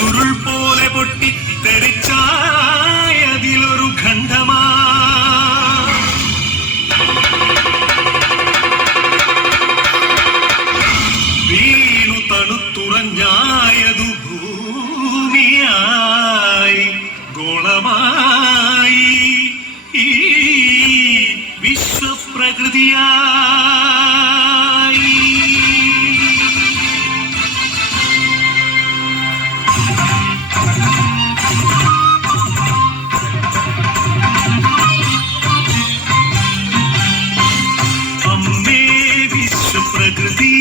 ചുരുൾ പോലെ പൊട്ടിത്തെറിച്ചായതിലൊരു ഖണ്ഡമാ വീണു തണുത്തുറഞ്ഞായതു ഭൂമിയായി ഗോളമായി ഈ വിശ്വപ്രകൃതിയായി. അമ്മേ വിശ്വപ്രകൃതി,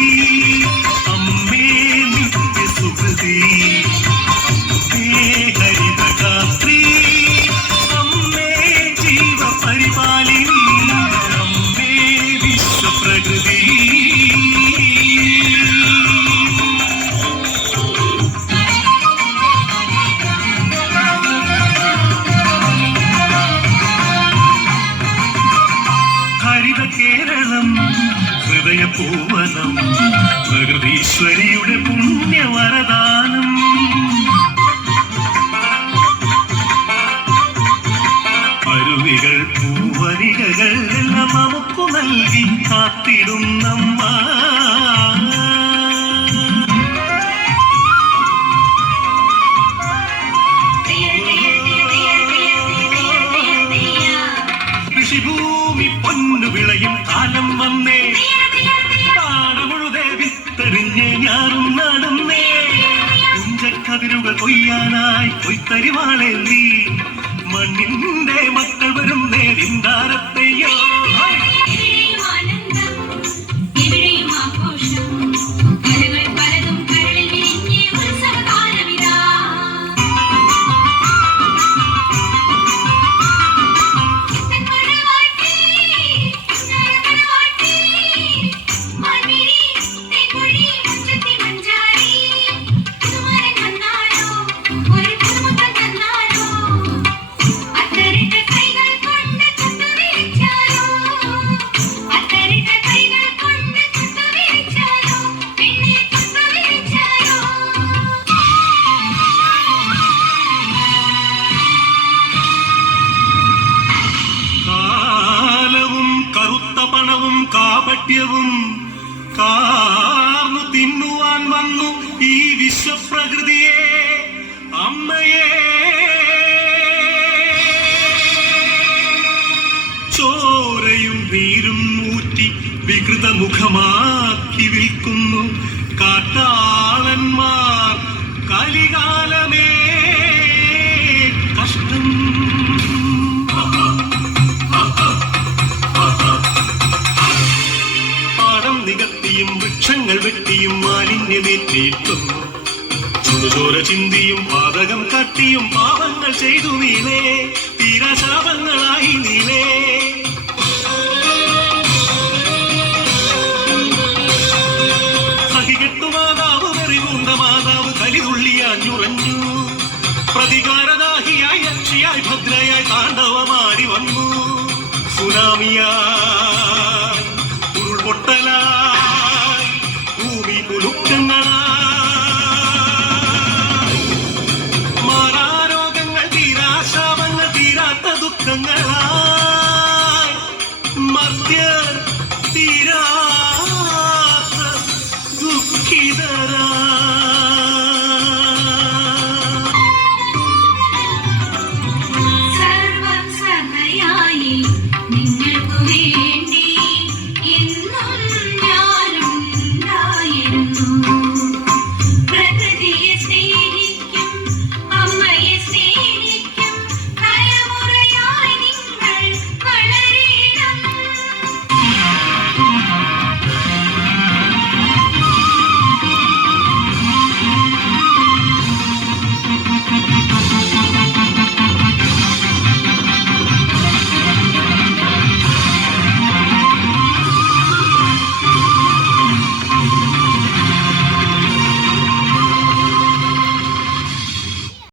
അമ്മേ നിത്യസുഹൃതി, അമ്മേ ഹരിതഗാത്രി, അമ്മേ ജീവപരിപാലിനി, അമ്മേ വിശ്വപ്രകൃതി. ഹരിത കേരളം ഹൃദയപൂവനം, പ്രകൃതീശ്വരിയുടെ പുണ്യവരദാനം. അരുവികൾ പൂവരികകൾ എല്ലാം നമുക്കു നൽകി കാത്തിടുന്നമ്മ. കൃഷിഭൂമി പൊന്നു വിളയും കാലം വന്നേ, പാടമുഴുതെ വിത്തെറിഞ്ഞ് ഞാറും നടുന്നേ. കുഞ്ചക്കതിരുകൾ കൊയ്യാനായി കൊയ്ത്തരിവാളേന്തി മണ്ണിന്റെ മക്കൾ വരും നേരിന്താരത്തെയോ. പണവും കാപട്യവും കാർന്നു തിന്നുവാൻ വന്നു ഈ വിശ്വപ്രകൃതിയെ, അമ്മയെ. ചോരയും നീരും ഊറ്റി വികൃതമുഖമാക്കി വിൽക്കുന്നു കാട്ടാളന്മാർ. കലികാലമേ കഷ്ടം. നികത്തിയും വൃക്ഷങ്ങൾ വെട്ടിയും മാലിന്യമേറ്റേറ്റും ചുടുചോര ചിന്തിയും പാതകം കട്ടിയും പാപങ്ങൾ ചെയ്തു നീളേ, തീരാശാപങ്ങളായി നീളേ. സഹികെട്ടു മാതാവ് വെറിവൂണ്ട മാതാവ് കലിതുള്ളിയാഞ്ഞുറഞ്ഞു. പ്രതികാരദാഹിയായി അക്ഷിയായി ഭദ്രയായി താണ്ഡവമാടി വന്നു. സുനാമിയായി ഉരുൾപൊട്ടലായി ഭൂമി കുലുക്കങ്ങളായി മാറാരോഗങ്ങൾ തീരാശാപങ്ങൾ തീരാത്ത ദുഃഖങ്ങളായി മധ്യർ തീരാത്ത ദുഃഖിതരാ. സർവസഹയായി നിങ്ങൾക്കു